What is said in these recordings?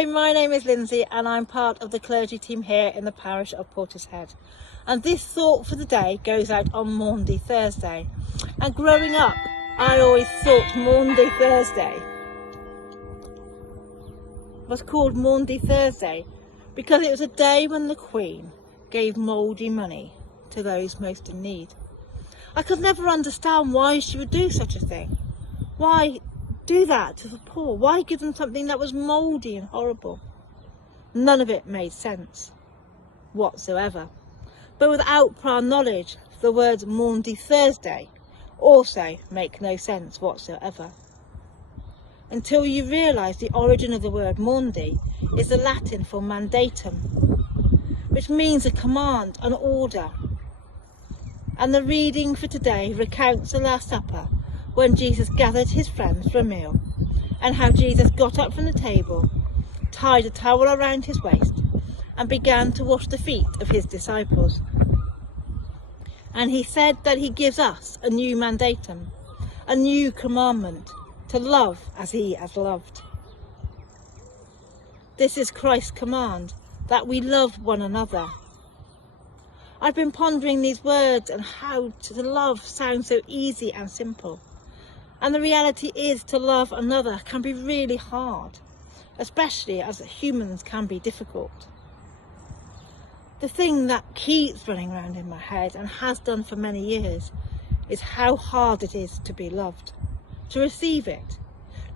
Hello, my name is Lindsay and I'm part of the clergy team here in the parish of Portishead. And this thought for the day goes out on Maundy Thursday. And growing up, I always thought Maundy Thursday was called Maundy Thursday because it was a day when the Queen gave mouldy money to those most in need. I could never understand why she would do such a thing. Why do that to the poor? Why give them something that was mouldy and horrible? None of it made sense whatsoever. But without prior knowledge, the words Maundy Thursday also make no sense whatsoever. Until you realise the origin of the word Maundy is the Latin for mandatum, which means a command, an order. And the reading for today recounts the Last Supper, when Jesus gathered his friends for a meal, and how Jesus got up from the table, tied a towel around his waist, and began to wash the feet of his disciples. And he said that he gives us a new mandatum, a new commandment, to love as he has loved. This is Christ's command, that we love one another. I've been pondering these words and how to love sounds so easy and simple. And the reality is, to love another can be really hard, especially as humans can be difficult. The thing that keeps running around in my head, and has done for many years, is how hard it is to be loved, to receive it,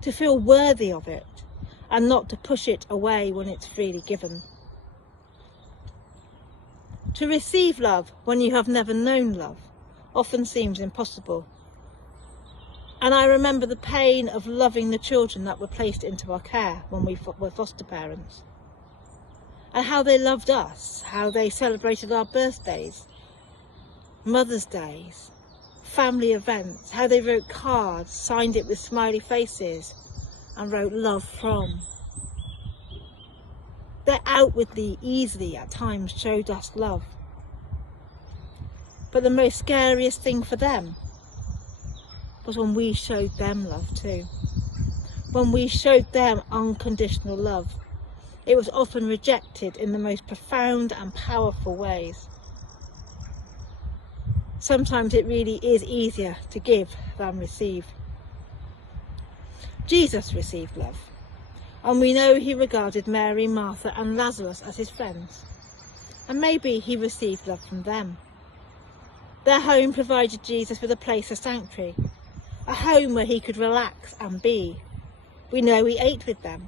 to feel worthy of it, and not to push it away when it's freely given. To receive love when you have never known love often seems impossible. And I remember the pain of loving the children that were placed into our care when we were foster parents. And how they loved us, how they celebrated our birthdays, Mother's Days, family events, how they wrote cards, signed it with smiley faces, and wrote love from. They outwardly, easily at times showed us love. But the most scariest thing for them was when we showed them love too. When we showed them unconditional love, it was often rejected in the most profound and powerful ways. Sometimes it really is easier to give than receive. Jesus received love, and we know he regarded Mary, Martha and Lazarus as his friends, and maybe he received love from them. Their home provided Jesus with a place of sanctuary, a home where he could relax and be. We know he ate with them.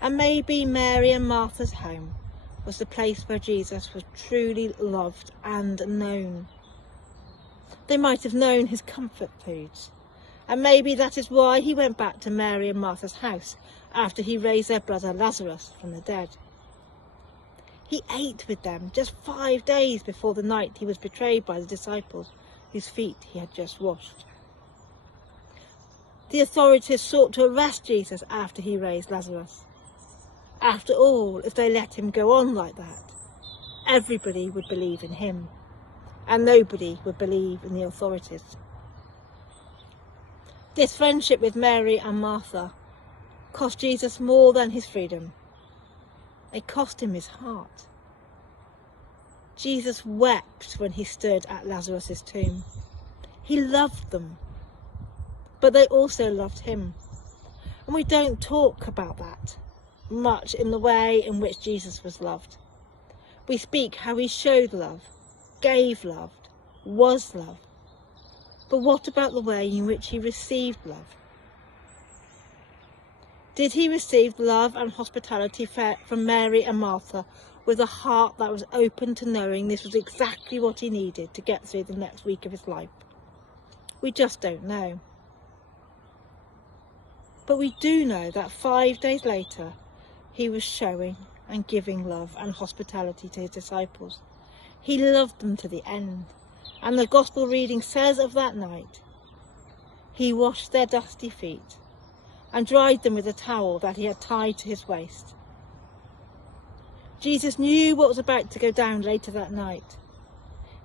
And maybe Mary and Martha's home was the place where Jesus was truly loved and known. They might have known his comfort foods. And maybe that is why he went back to Mary and Martha's house after he raised their brother Lazarus from the dead. He ate with them just 5 days before the night he was betrayed by the disciples whose feet he had just washed. The authorities sought to arrest Jesus after he raised Lazarus. After all, if they let him go on like that, everybody would believe in him, and nobody would believe in the authorities. This friendship with Mary and Martha cost Jesus more than his freedom. It cost him his heart. Jesus wept when he stood at Lazarus' tomb. He loved them, but they also loved him. And we don't talk about that much in the way in which Jesus was loved. We speak how he showed love, gave love, was love. But what about the way in which he received love? Did he receive love and hospitality from Mary and Martha with a heart that was open to knowing this was exactly what he needed to get through the next week of his life? We just don't know. But we do know that 5 days later, he was showing and giving love and hospitality to his disciples. He loved them to the end. And the Gospel reading says of that night, he washed their dusty feet and dried them with a towel that he had tied to his waist. Jesus knew what was about to go down later that night.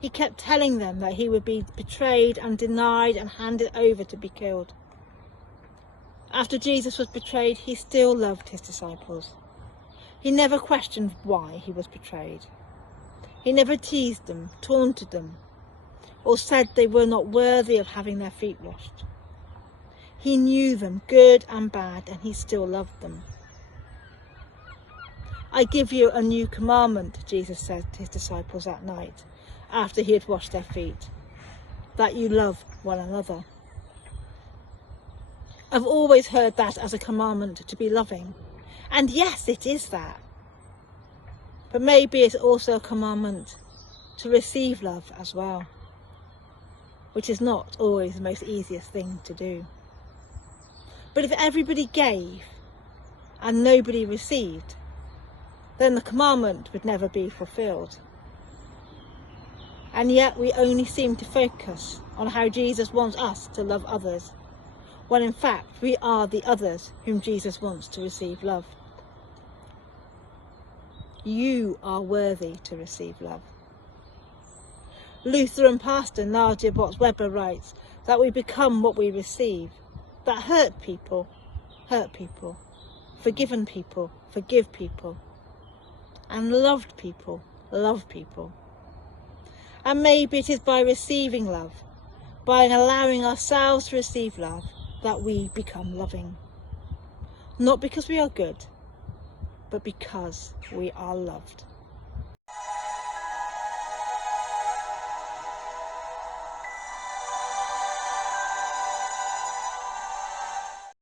He kept telling them that he would be betrayed and denied and handed over to be killed. After Jesus was betrayed, he still loved his disciples. He never questioned why he was betrayed. He never teased them, taunted them, or said they were not worthy of having their feet washed. He knew them, good and bad, and he still loved them. I give you a new commandment, Jesus said to his disciples that night, after he had washed their feet, that you love one another. I've always heard that as a commandment to be loving, and yes, it is that. But maybe it's also a commandment to receive love as well, which is not always the most easiest thing to do. But if everybody gave and nobody received, then the commandment would never be fulfilled. And yet we only seem to focus on how Jesus wants us to love others, when in fact we are the others whom Jesus wants to receive love. You are worthy to receive love. Lutheran pastor Nadia Bots-Weber writes that we become what we receive, that hurt people, forgiven people, forgive people, and loved people, love people. And maybe it is by receiving love, by allowing ourselves to receive love, that we become loving. Not because we are good, but because we are loved.